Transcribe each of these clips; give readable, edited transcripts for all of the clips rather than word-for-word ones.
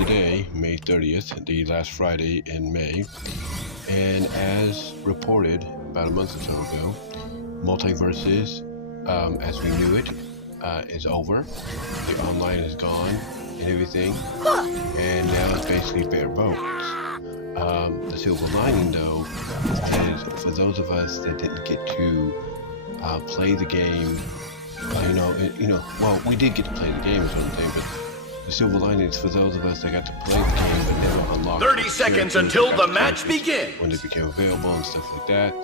today, May 30th, the last Friday in May, and as reported about a month or so ago, MultiVersus, as we knew it, is over. The online is gone and everything, and now it's basically bare bones. The silver lining, though, is for those of us that didn't get to play the game, well, we did get to play the game or something, but the silver lining is for those of us that got to play the game but never unlocked 30 seconds until the match begins. When they became available and stuff like that.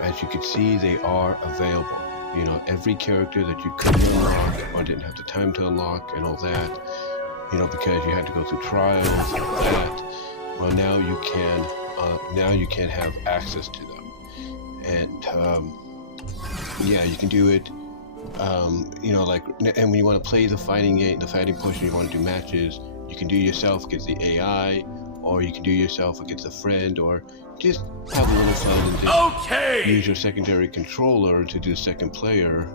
As you can see, they are available. You know, every character that you couldn't unlock or didn't have the time to unlock and all that, you know, because you had to go through trials and all that. Well, now you can have access to them, and yeah, you can do it. And when you want to play the fighting game, the fighting portion, you want to do matches, you can do yourself against the AI, or you can do yourself against a friend, or just have a little fun and just use your secondary controller to do second player.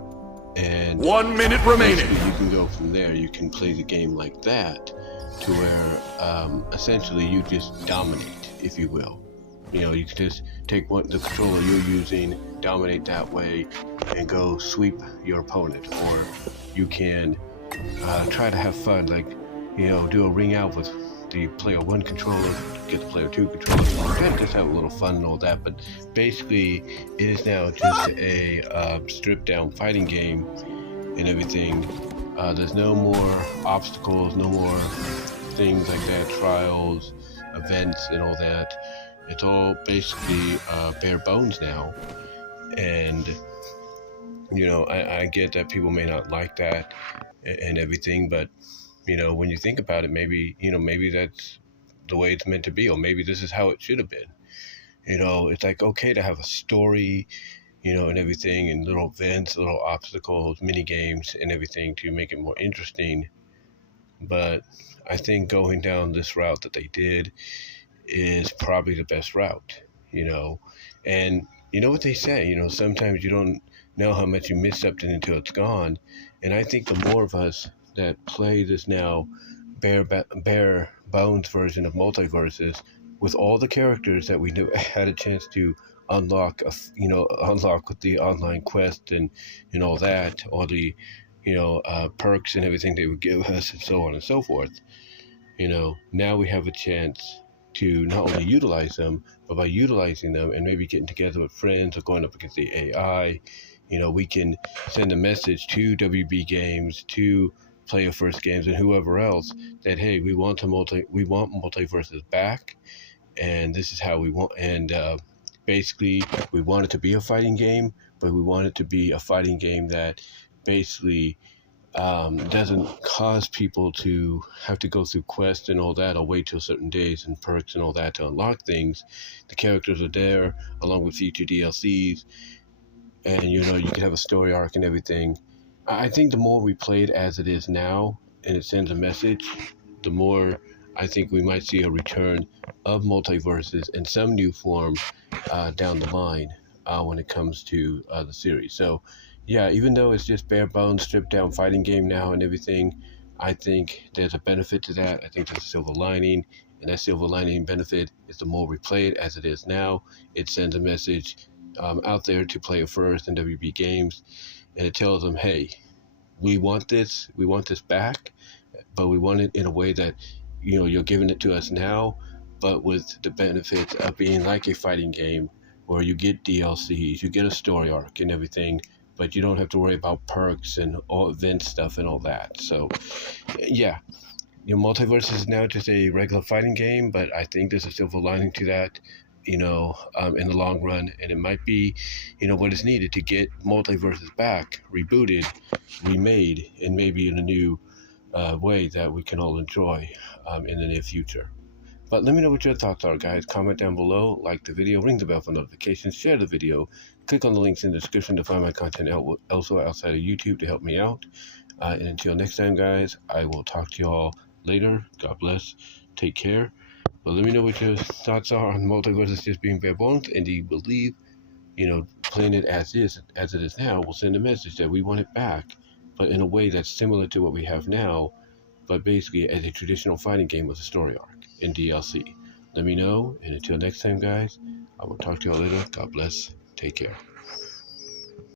And 1 minute remaining. You can go from there. You can play the game like that, to where essentially you just dominate, if you will. You know, you can just take the controller you're using, dominate that way, and go sweep your opponent. Or you can try to have fun, like, you know, do a ring out with the player 1 controller, get the player 2 controller, try to just have a little fun and all that. But basically, it is now just a stripped down fighting game and everything. There's no more obstacles, no more things like that, trials, events, and all that. It's all basically bare bones now. And, you know, I get that people may not like that and everything, but, you know, when you think about it, maybe that's the way it's meant to be, or maybe this is how it should have been. You know, it's like, okay to have a story, you know, and everything, and little events, little obstacles, mini games, and everything to make it more interesting. But I think going down this route that they did is probably the best route, you know. And you know what they say, you know, sometimes you don't know how much you miss something until it's gone. And I think the more of us that play this now bare bones version of MultiVersus, with all the characters that we had a chance to unlock with the online quest and all that, all the perks and everything they would give us, and so on and so forth. You know, now we have a chance to not only utilize them, but by utilizing them and maybe getting together with friends or going up against the AI, you know, we can send a message to WB Games, to Player First Games, and whoever else that, hey, we want MultiVersus back, and this is how we want. And basically, we want it to be a fighting game, but we want it to be a fighting game that basically doesn't cause people to have to go through quests and all that, or wait till certain days and perks and all that to unlock things. The characters are there along with future DLCs, and you know, you can have a story arc and everything. I think the more we play it as it is now, and it sends a message, the more I think we might see a return of MultiVersus in some new form down the line when it comes to the series. So yeah, even though it's just bare bones, stripped down fighting game now and everything, I think there's a benefit to that. I think there's a silver lining, and that silver lining benefit is the more we play it as it is now, it sends a message out there to Player First and WB Games, and it tells them, hey, we want this back, but we want it in a way that, you know, you're giving it to us now, but with the benefits of being like a fighting game, where you get DLCs, you get a story arc and everything, but you don't have to worry about perks and all event stuff and all that. So yeah, your MultiVersus is now just a regular fighting game, but I think there's a silver lining to that, you know, in the long run, and it might be, you know, what is needed to get MultiVersus back, rebooted, remade, and maybe in a new way that we can all enjoy in the near future. But let me know what your thoughts are, guys. Comment down below, like the video, ring the bell for notifications, share the video, click on the links in the description to find my content elsewhere outside of YouTube to help me out. And until next time, guys, I will talk to you all later. God bless. Take care. But let me know what your thoughts are on MultiVersus just being bare bones, and do you believe, you know, playing it as it is now will send a message that we want it back, but in a way that's similar to what we have now, but basically as a traditional fighting game with a story arc in DLC. Let me know, and until next time, guys, I will talk to y'all later. God bless. Take care.